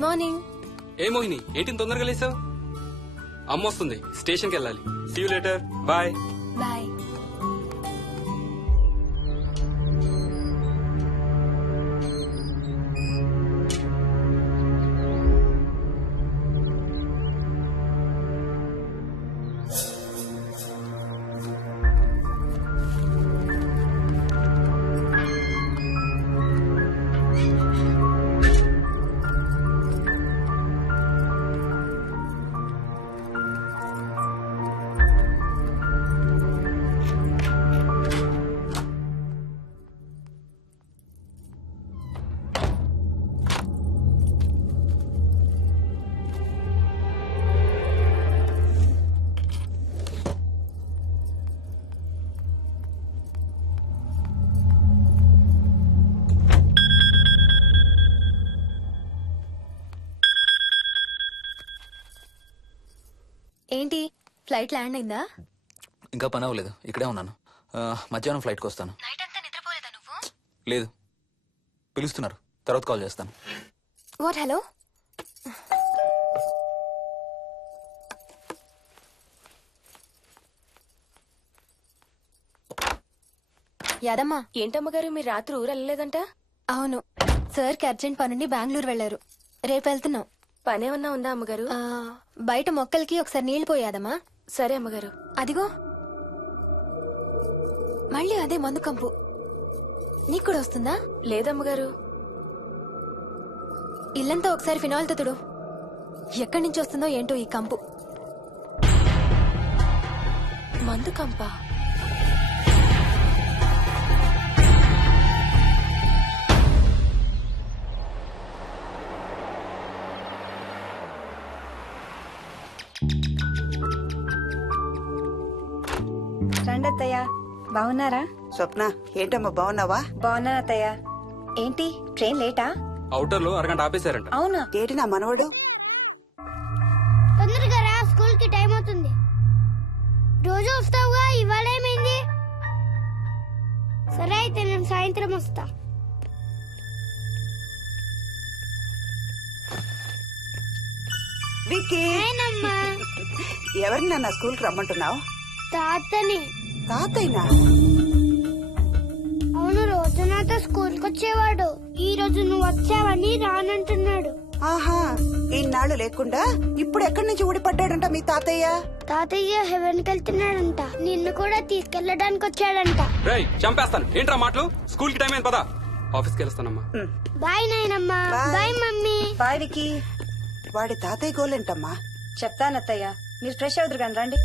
Good morning. ఏ మోహిని ఏంటి తొందరగా లేసావు? అమ్మ వస్తుంది, స్టేషన్కి వెళ్ళాలి. See you later, bye. Bye. ఏంటి ఫ్లైట్ ల్యాండ్ అయిందా? ఇంకా పని అవ్వలేదు, ఇక్కడే ఉన్నాను. మధ్యాహ్నం ఫ్లైట్కి వస్తాను. నైట్ అంతా నిద్రపోలేదా నువ్వు? లేదు, పిలుస్తున్నారు, తర్వాత కాల్ చేస్తాను. వాట్? హలో. యాదమ్మా. ఏంటమ్మగారు మీరు రాత్రి ఊరు వెళ్ళలేదంట? అవును, సార్కి అర్జెంట్ పనుండి బెంగళూరు వెళ్లారు. రేపు వెళ్తున్నాం. పనేమన్నా ఉందా అమ్మగారు? బయట మొక్కలకి ఒకసారి నీళ్లు పోయాదమ్మా. సరే అమ్మగారు. అదిగో మళ్ళీ అదే మందు కంపు. నీకు కూడా వస్తుందా? లేదమ్మగారు. ఇల్లంతా ఒకసారి ఫినాయిల్తో తుడు. ఎక్కడి నుంచి వస్తుందో ఏంటో ఈ కంపు. మందు కంపా? రండి అత్తయ్య, బాగున్నారా? స్వప్న, ఏంటమ్మా బాగున్నావా? బాగున్నాను అత్తయ్య. ఏంటి ట్రైన్ లేటా? అవుటర్ లో అరగంట ఆపేశారంట. అవునా? ఏంటి నా మనవడు? తొందరగా రా, స్కూల్ కి టైం అవుతుంది. రోజు వస్తావుగా, ఇవాళ ఏమైంది? సరే అయితే నేను సాయంత్రం వస్తా. విక్కీ, నేనమ్మా. ఎవరిని నన్ను స్కూల్ కి రమ్మంటున్నావు? తాతని. తాతయ్యనా? అవును, రోజు నాతో స్కూల్ కి వచ్చేవాడు. ఈ రోజు నువ్వు వచ్చావని రానంటున్నాడు. ఆహా, ఇన్నాళ్ళు లేకుండా ఇప్పుడు ఎక్కడి నుంచి ఊడిపడ్డాడంట మీ తాతయ్య? తాతయ్య హెవెన్ కి వెళ్తున్నాడంట. నిన్ను కూడా తీసుకెళ్లడానికి వచ్చాడంట. రేయ్ చంపేస్తాను, ఏంట్రా మాటలు? స్కూల్ కి టైం అయింది, పదా. ఆఫీస్కి వెళ్ళొస్తానమ్మా. బాయ్ నాయనమ్మా. Bye mummy. బాయ్ వికీ. వాడి తాతయ్య గోలేంటమ్మా? చెప్తాను అత్తయ్య, మీరు ఫ్రెష్ అవుతురు కానీ రండి.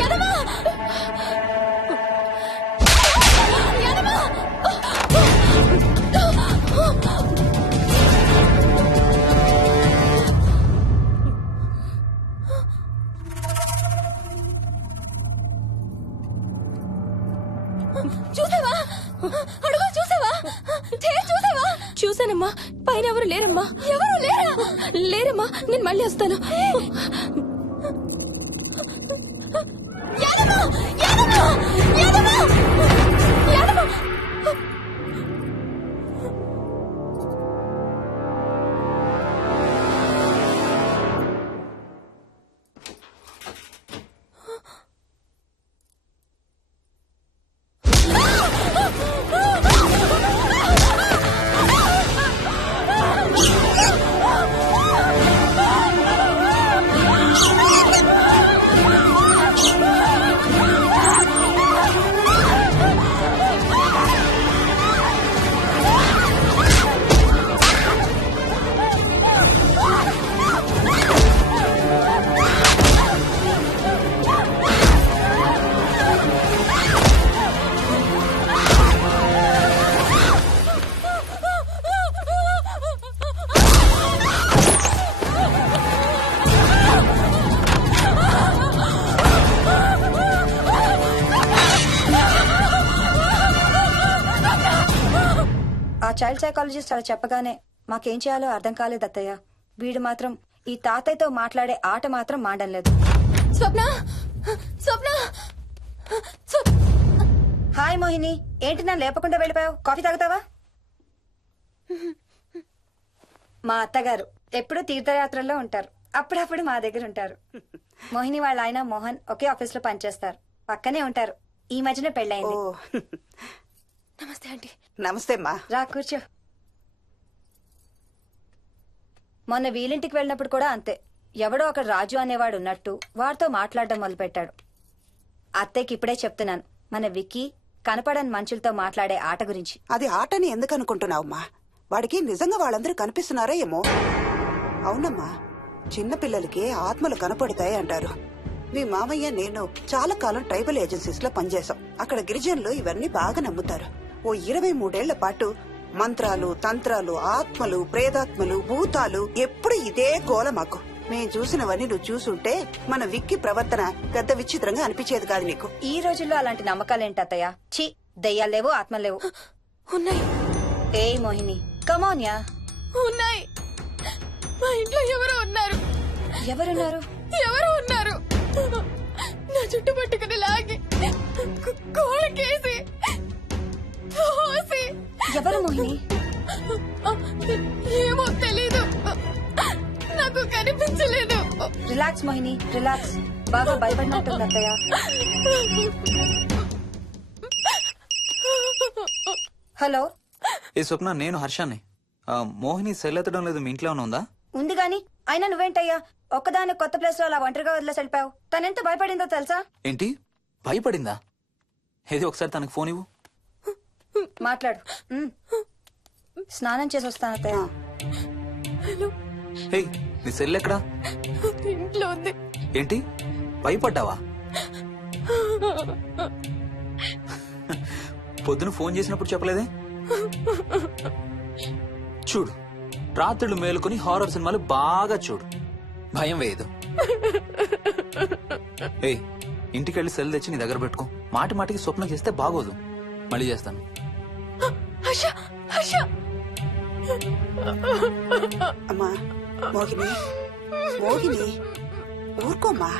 యాదమ్మా! యాదమ్మా! చూసావా? అడుగు చూసావా? చూసావా? చూసానమ్మా. పైన ఎవరు లేరమ్మా. ఎవరు లేరా? లేరమ్మా. నేను మళ్ళీ వస్తాను. యాదమ్మా! యాదమ్మా! యాదమ్మా! యాదమ్మా! ఆ చైల్డ్ సైకాలజిస్ట్ అలా చెప్పగానే మాకేం చేయాలో అర్థం కాలేదు అత్తయ్య. వీడు మాత్రం ఈ తాతయ్యతో మాట్లాడే ఆట మాత్రం మాండం లేదు. స్వప్న! స్వప్న! హాయ్ మోహిని, ఏంటి నన్ను లేపకుండా వెళ్ళిపోయావు? కాఫీ తాగుతావా? మా అత్తగారు ఎప్పుడు తీర్థయాత్రల్లో ఉంటారు, అప్పుడప్పుడు మా దగ్గర ఉంటారు. మోహిని వాళ్ళ ఆయన మోహన్ ఒకే ఆఫీస్ లో పనిచేస్తారు, పక్కనే ఉంటారు. ఈ మధ్యన ఓ పెళ్ళైంది. నమస్తే ఆంటీ. నమస్తే అమ్మా. రా కూర్చో. మొన్న వీలింటికి వెళ్ళినప్పుడు కూడా అంతే. ఎవడో ఒక రాజు అనేవాడు ఉన్నట్టు వాడితో మాట్లాడడం మొదలుపెట్టాడు. అత్తయ్యకి ఇప్పుడే చెప్తున్నాను, మన విక్కీ కనపడని మనుషులతో మాట్లాడే ఆట గురించి. అది ఆటని ఎందుకు అనుకుంటున్నావమ్మా? వాడికి నిజంగా వాళ్ళందరూ కనిపిస్తున్నారా ఏమో. అవునమ్మా, చిన్నపిల్లలకి ఆత్మలు కనపడతాయి అంటారు. మీ మామయ్య నేను చాలా కాలం ట్రైబల్ ఏజెన్సీస్ లో పనిచేశాం. అక్కడ గిరిజనులు ఇవన్నీ బాగా నమ్ముతారు. ఓ 23 ఏళ్ల పాటు మంత్రాలు, తంత్రాలు, ఆత్మలు, ప్రేతాత్మలు, భూతాలు, ఎప్పుడు ఇదే గోల మాకు. మేం చూసినవన్నీ నువ్వు చూసుంటే మన విక్కీ ప్రవర్తన పెద్ద విచిత్రంగా అనిపించేది కాదు నీకు. ఈ రోజుల్లో అలాంటి నమ్మకాలేంటి అత్తయ్య? ఛీ, దెయ్యాలేవు ఆత్మలేవు. ఉన్నాయి. ఏయ్ మోహిని, కమోన్యా. ఉన్నాయి. మా ఇంట్లో ఎవరో ఉన్నారు. ఎవరున్నారు? ఎవరో ఉన్నారు. నా చుట్టు పట్టుకుని లాగి కోళ్ళకేసి తోసి. ఎవరు మోహిని? ఏమో తెలీదు, నాకు కనిపించలేదు. Relax Mohini, relax. బాగా భయపడినట్టుంది అత్తయ్య. హలో. ఏ స్వప్న, నేను హర్షాన్ని. మోహిని సెల్ ఎత్తడం లేదు, మీ ఇంట్లో ఉందా? ఉంది గాని అయినా నువ్వేంటయ్యా ఒక్కదాని కొత్త ప్లేస్ లో అలా ఒంటరిగా వదిలేసి వెళ్ళిపోయావు? తనెంత భయపడిందో తెలుసా? ఏంటి, భయపడిందా? ఏది ఒకసారి తనకు ఫోన్ ఇవ్వు. మాట్లాడు. స్నానం చేసి వస్తాను అత్తయ్య. హే, నీ సెల్ ఎక్కడా? ఇంట్లో ఉంది. ఏంటి, భయపడ్డావా? పొద్దున ఫోన్ చేసినప్పుడు చెప్పలేదే? చూడు, రాత్రులు మేలుకొని హారర్ సినిమాలు బాగా చూడు, భయం వేయదు. ఏయ్, ఇంటికెళ్ళి సెల్ తెచ్చి నీ దగ్గర పెట్టుకో. మాటి మాటికి స్వప్నం చేస్తే బాగోదు. మళ్ళీ చేస్తాను. హర్ష, హర్ష. అమ్మా మోహిని, మోహిని ఊరుకోమ్మా.